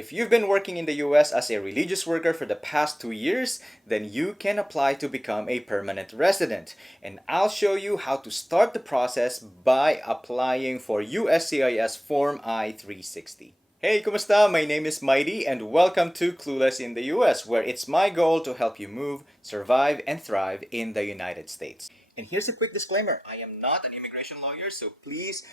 If you've been working in the US as a religious worker for the past 2 years, then you can apply to become a permanent resident. And I'll show you how to start the process by applying for USCIS Form I-360. Hey, kumusta? My name is Mighty and welcome to Clueless in the US, where it's my goal to help you move, survive, and thrive in the United States. And here's a quick disclaimer. I am not an immigration lawyer, so please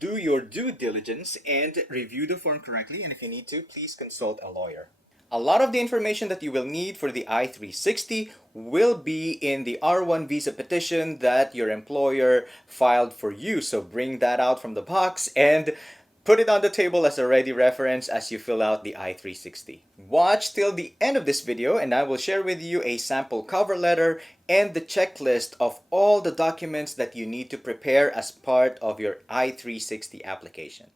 do your due diligence and review the form correctly. And if you need to, please consult a lawyer. A lot of the information that you will need for the I-360 will be in the R1 visa petition that your employer filed for you. So bring that out from the box and put it on the table as a ready reference as you fill out the I-360. Watch till the end of this video and I will share with you a sample cover letter and the checklist of all the documents that you need to prepare as part of your I-360 application.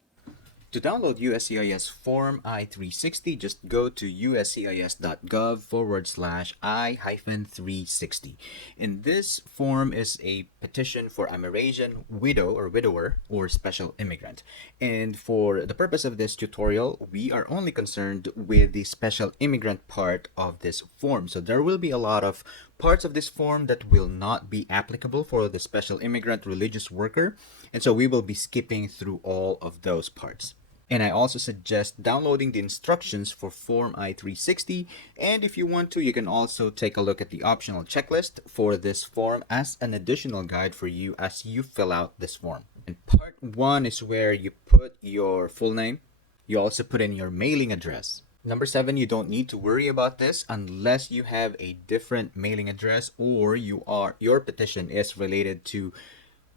To download USCIS Form I-360, just go to uscis.gov/I-360. And this form is a petition for a Malaysian widow or widower or special immigrant. And for the purpose of this tutorial, we are only concerned with the special immigrant part of this form. So there will be a lot of parts of this form that will not be applicable for the special immigrant religious worker. And so we will be skipping through all of those parts. And I also suggest downloading the instructions for Form I-360. And if you want to, you can also take a look at the optional checklist for this form as an additional guide for you as you fill out this form. And part 1 is where you put your full name. You also put in your mailing address. Number 7, you don't need to worry about this unless you have a different mailing address or your petition is related to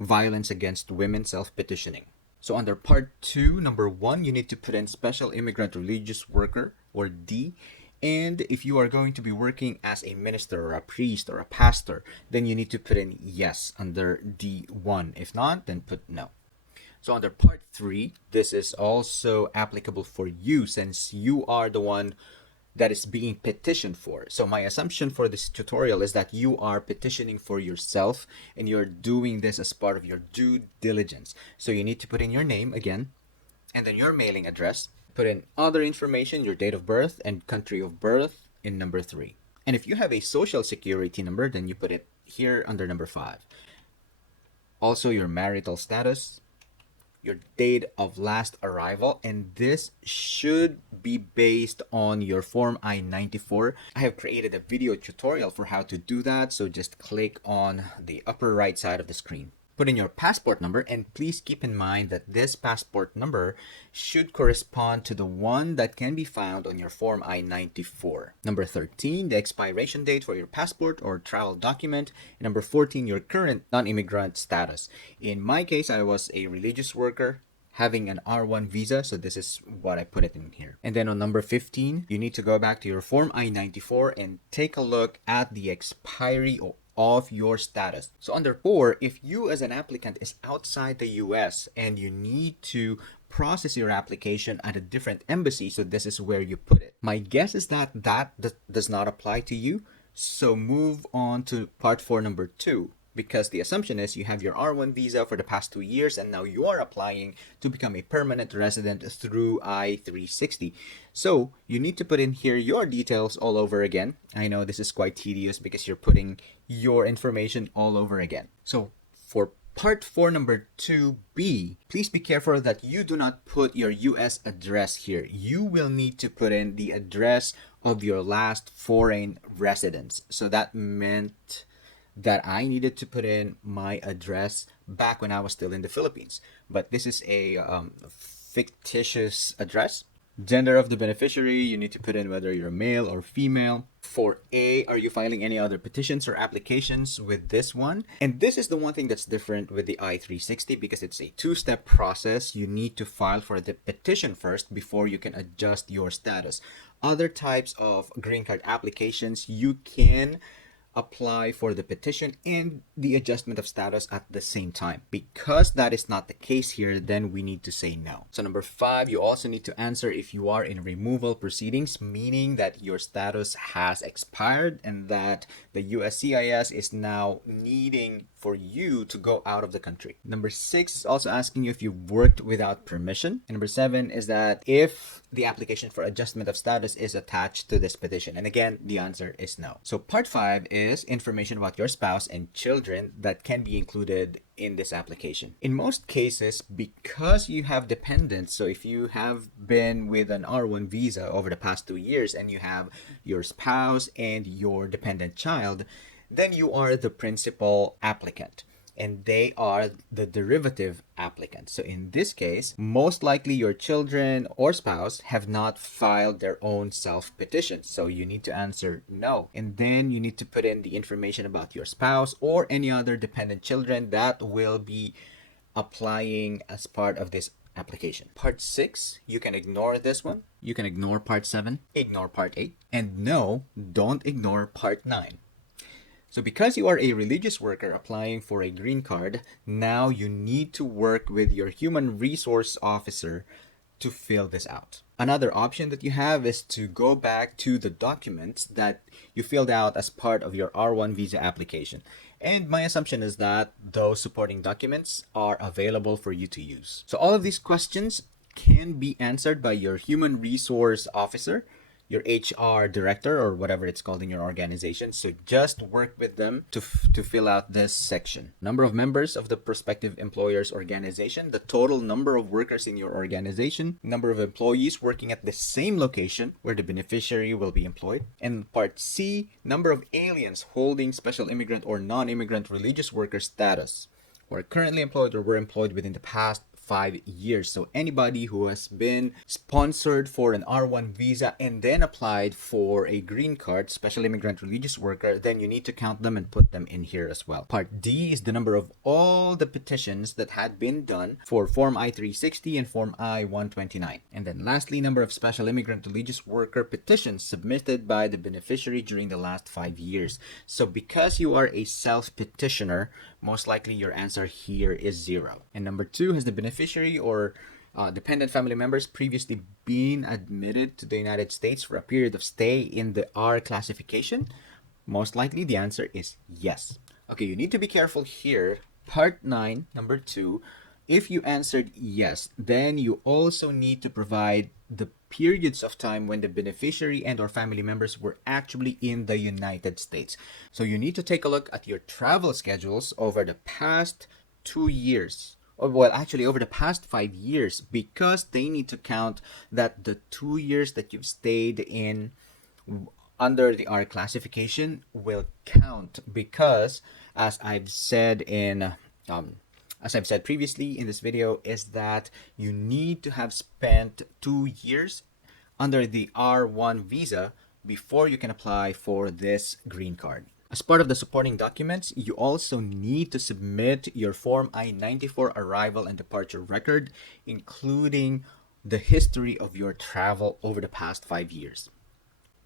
violence against women self-petitioning. So under part 2, number 1, you need to put in Special Immigrant Religious Worker or D. And if you are going to be working as a minister or a priest or a pastor, then you need to put in yes under D1. If not, then put no. So under part 3, this is also applicable for you since you are the one that is being petitioned for. So my assumption for this tutorial is that you are petitioning for yourself and you're doing this as part of your due diligence. So you need to put in your name again and then your mailing address, put in other information, your date of birth and country of birth in number 3. And if you have a social security number, then you put it here under number 5. Also your marital status, your date of last arrival, and this should be based on your Form I-94. I have created a video tutorial for how to do that, so just click on the upper right side of the screen. Put in your passport number, and please keep in mind that this passport number should correspond to the one that can be found on your Form I-94. Number 13, the expiration date for your passport or travel document. And number 14, your current non-immigrant status. In my case, I was a religious worker having an R1 visa, so this is what I put it in here. And then on number 15, you need to go back to your Form I-94 and take a look at the expiry of your status. So under 4, if you as an applicant is outside the US and you need to process your application at a different embassy, so this is where you put it. My guess is that does not apply to you. So move on to part 4, number 2. Because the assumption is you have your R1 visa for the past 2 years and now you are applying to become a permanent resident through I-360. So you need to put in here your details all over again. I know this is quite tedious because you're putting your information all over again. So for part 4, number 2B, please be careful that you do not put your US address here. You will need to put in the address of your last foreign residence. So that meant that I needed to put in my address back when I was still in the Philippines. But this is a fictitious address. Gender of the beneficiary, you need to put in whether you're male or female. For A, are you filing any other petitions or applications with this one? And this is the one thing that's different with the I-360 because it's a 2-step process. You need to file for the petition first before you can adjust your status. Other types of green card applications, you can apply for the petition and the adjustment of status at the same time. Because that is not the case here, then we need to say no. So number 5, you also need to answer if you are in removal proceedings, meaning that your status has expired and that the USCIS is now needing for you to go out of the country. Number 6 is also asking you if you worked without permission. And number 7 is that if the application for adjustment of status is attached to this petition? And again, the answer is no. So part 5 is information about your spouse and children that can be included in this application. In most cases, because you have dependents, so if you have been with an R1 visa over the past 2 years and you have your spouse and your dependent child, then you are the principal applicant and they are the derivative applicant. So in this case, most likely your children or spouse have not filed their own self-petition. So you need to answer no. And then you need to put in the information about your spouse or any other dependent children that will be applying as part of this application. Part 6, you can ignore this one. You can ignore part 7, ignore part 8, and no, don't ignore part 9. So because you are a religious worker applying for a green card, now you need to work with your human resource officer to fill this out. Another option that you have is to go back to the documents that you filled out as part of your R1 visa application. And my assumption is that those supporting documents are available for you to use. So all of these questions can be answered by your human resource officer, your HR director, or whatever it's called in your organization. So just work with them to fill out this section. Number of members of the prospective employer's organization, the total number of workers in your organization, number of employees working at the same location where the beneficiary will be employed. And part C, number of aliens holding special immigrant or non-immigrant religious worker status who are currently employed or were employed within the past 5 years. So anybody who has been sponsored for an R1 visa and then applied for a green card, special immigrant religious worker, then you need to count them and put them in here as well. Part D is the number of all the petitions that had been done for Form I-360 and Form I-129. And then lastly, number of special immigrant religious worker petitions submitted by the beneficiary during the last 5 years. So because you are a self-petitioner, most likely your answer here is 0. And number 2 has the beneficiary or dependent family members previously been admitted to the United States for a period of stay in the R classification? Most likely the answer is yes. Okay, you need to be careful here. Part 9, number 2, if you answered yes, then you also need to provide the periods of time when the beneficiary and or family members were actually in the United States. So you need to take a look at your travel schedules over the past 2 years. Well, actually over the past 5 years, because they need to count that the 2 years that you've stayed in under the R classification will count, because as I've said previously in this video, is that you need to have spent 2 years under the R1 visa before you can apply for this green card. As part of the supporting documents, you also need to submit your Form I-94 arrival and departure record, including the history of your travel over the past 5 years.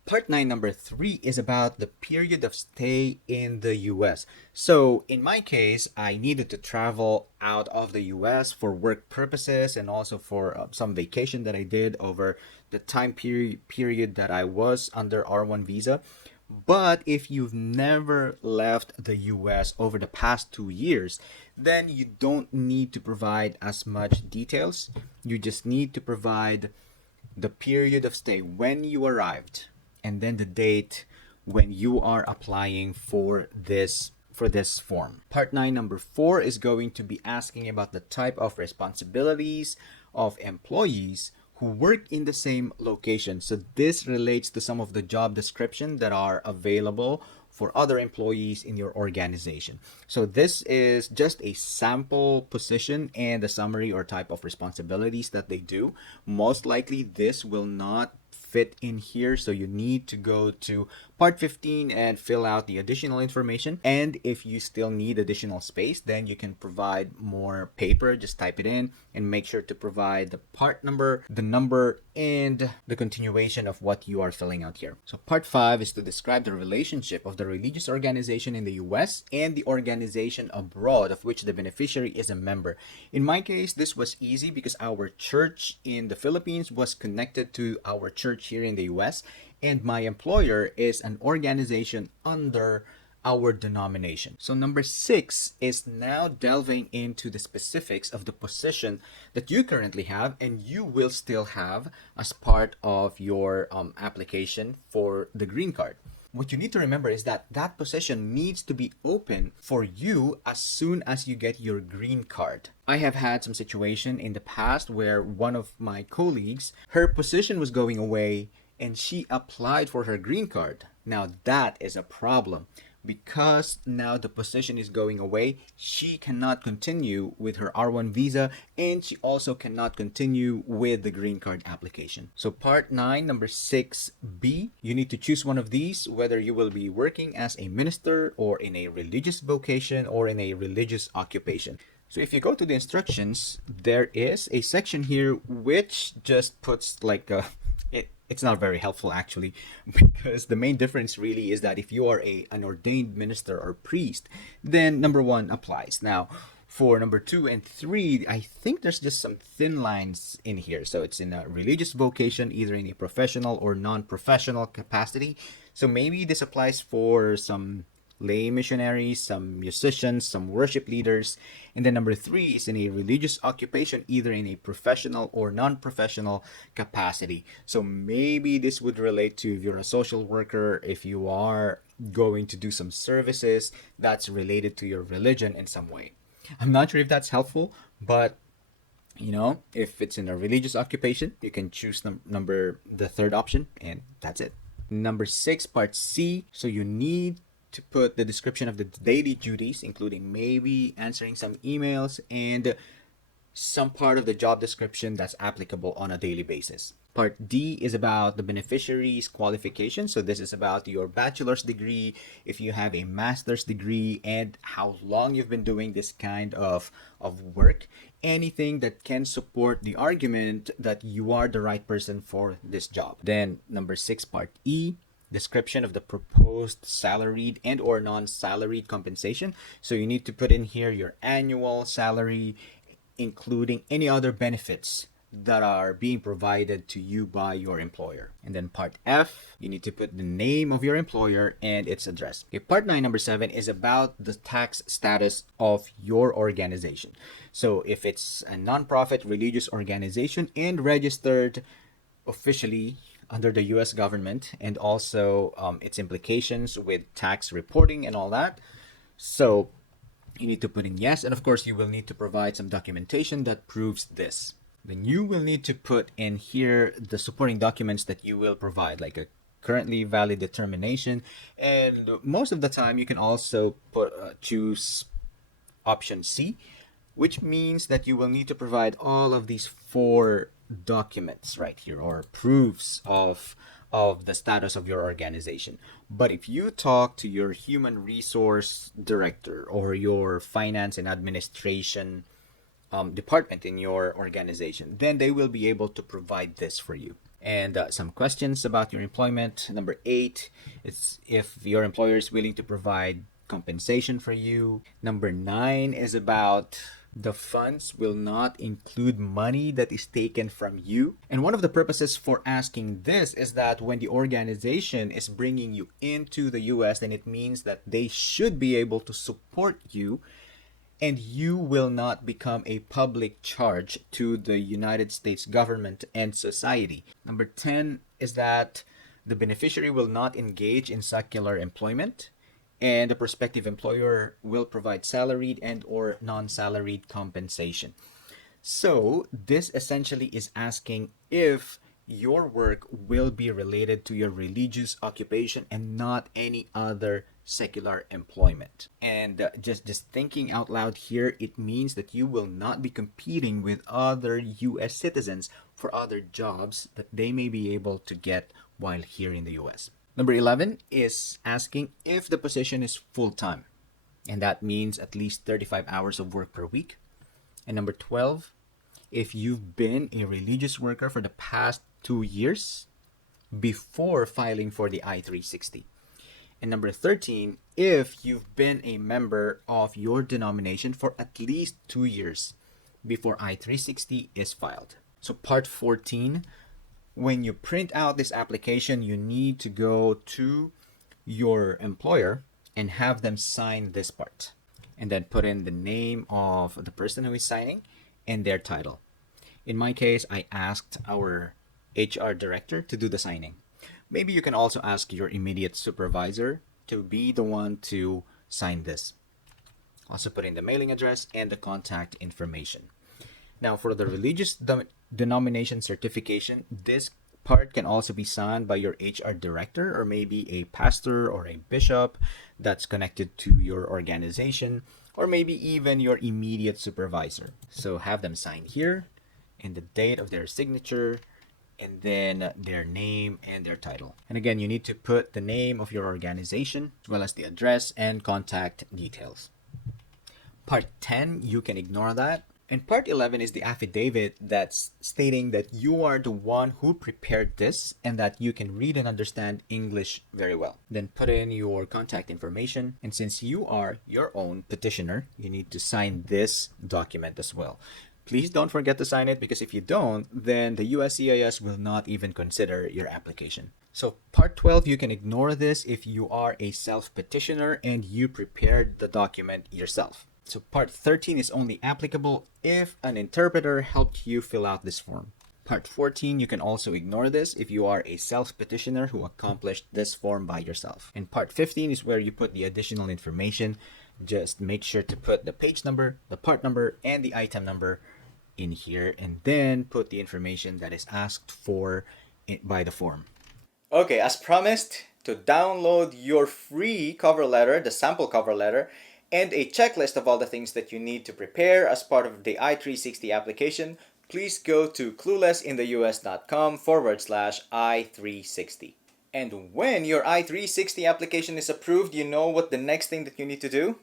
Part 9, number 3 is about the period of stay in the US. So in my case, I needed to travel out of the US for work purposes and also for some vacation that I did over the time period that I was under R1 visa. But if you've never left the US over the past 2 years, then you don't need to provide as much details. You just need to provide the period of stay when you arrived and then the date when you are applying for this form. Part 9, number 4 is going to be asking about the type of responsibilities of employees who work in the same location. So this relates to some of the job descriptions that are available for other employees in your organization. So this is just a sample position and a summary or type of responsibilities that they do. Most likely this will not fit in here, so you need to go to part 15 and fill out the additional information. And if you still need additional space, then you can provide more paper. Just type it in and make sure to provide the part number, the number, and the continuation of what you are filling out here. So part 5 is to describe the relationship of the religious organization in the US and the organization abroad of which the beneficiary is a member. In my case, this was easy because our church in the Philippines was connected to our church here in the US, and my employer is an organization under our denomination. So number 6 is now delving into the specifics of the position that you currently have and you will still have as part of your application for the green card. What you need to remember is that that position needs to be open for you as soon as you get your green card. I have had some situation in the past where one of my colleagues, her position was going away and she applied for her green card. Now that is a problem. Because now the position is going away, she cannot continue with her R1 visa and she also cannot continue with the green card application. So part 9, number 6B, you need to choose one of these, whether you will be working as a minister or in a religious vocation or in a religious occupation. So if you go to the instructions, there is a section here which just puts like a it's not very helpful actually, because the main difference really is that if you are an ordained minister or priest, then number 1 applies. Now for number 2 and 3, I think there's just some thin lines in here. So it's in a religious vocation, either in a professional or non-professional capacity. So maybe this applies for some lay missionaries, some musicians, some worship leaders. And then number 3 is in a religious occupation, either in a professional or non-professional capacity. So maybe this would relate to if you're a social worker, if you are going to do some services that's related to your religion in some way. I'm not sure if that's helpful, but if it's in a religious occupation, you can choose the third option, and that's it. Number 6, part C. So you need to put the description of the daily duties, including maybe answering some emails and some part of the job description that's applicable on a daily basis. Part D is about the beneficiary's qualifications. So this is about your bachelor's degree, if you have a master's degree, and how long you've been doing this kind of work. Anything that can support the argument that you are the right person for this job. Then number 6, part E, description of the proposed salaried and or non-salaried compensation. So you need to put in here your annual salary, including any other benefits that are being provided to you by your employer. And then part F, you need to put the name of your employer and its address. Okay, part 9, number 7 is about the tax status of your organization. So if it's a nonprofit religious organization and registered officially under the US government, and also its implications with tax reporting and all that. So you need to put in yes, and of course you will need to provide some documentation that proves this. Then you will need to put in here the supporting documents that you will provide, like a currently valid determination, and most of the time you can also choose option C, which means that you will need to provide all of these 4 documents right here, or proofs of the status of your organization. But if you talk to your human resource director or your finance and administration department in your organization, then they will be able to provide this for you. And some questions about your employment. Number 8 is if your employer is willing to provide compensation for you. Number 9 is about the funds will not include money that is taken from you. And one of the purposes for asking this is that when the organization is bringing you into the US, then it means that they should be able to support you and you will not become a public charge to the United States government and society. Number 10 is that the beneficiary will not engage in secular employment, and the prospective employer will provide salaried and or non-salaried compensation. So this essentially is asking if your work will be related to your religious occupation and not any other secular employment. And just thinking out loud here, it means that you will not be competing with other US citizens for other jobs that they may be able to get while here in the US. Number 11 is asking if the position is full-time, and that means at least 35 hours of work per week. And number 12, if you've been a religious worker for the past 2 years before filing for the I-360. And number 13, if you've been a member of your denomination for at least 2 years before I-360 is filed. So part 14, when you print out this application, you need to go to your employer and have them sign this part. And then put in the name of the person who is signing and their title. In my case, I asked our HR director to do the signing. Maybe you can also ask your immediate supervisor to be the one to sign this. Also put in the mailing address and the contact information. Now for the religious denomination certification, this part can also be signed by your HR director or maybe a pastor or a bishop that's connected to your organization, or maybe even your immediate supervisor. So have them sign here and the date of their signature, and then their name and their title. And again, you need to put the name of your organization as well as the address and contact details. Part 10, you can ignore that. And part 11 is the affidavit that's stating that you are the one who prepared this and that you can read and understand English very well. Then put in your contact information. And since you are your own petitioner, you need to sign this document as well. Please don't forget to sign it, because if you don't, then the USCIS will not even consider your application. So part 12, you can ignore this if you are a self-petitioner and you prepared the document yourself. So part 13 is only applicable if an interpreter helped you fill out this form. Part 14, you can also ignore this if you are a self-petitioner who accomplished this form by yourself. And part 15 is where you put the additional information. Just make sure to put the page number, the part number, and the item number in here, and then put the information that is asked for by the form. Okay, as promised, to download your free cover letter, the sample cover letter, and a checklist of all the things that you need to prepare as part of the I-360 application, please go to cluelessintheus.com/I360. And when your I-360 application is approved, you know what the next thing that you need to do?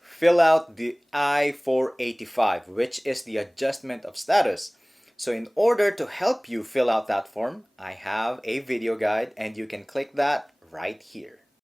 Fill out the I-485, which is the adjustment of status. So in order to help you fill out that form, I have a video guide and you can click that right here.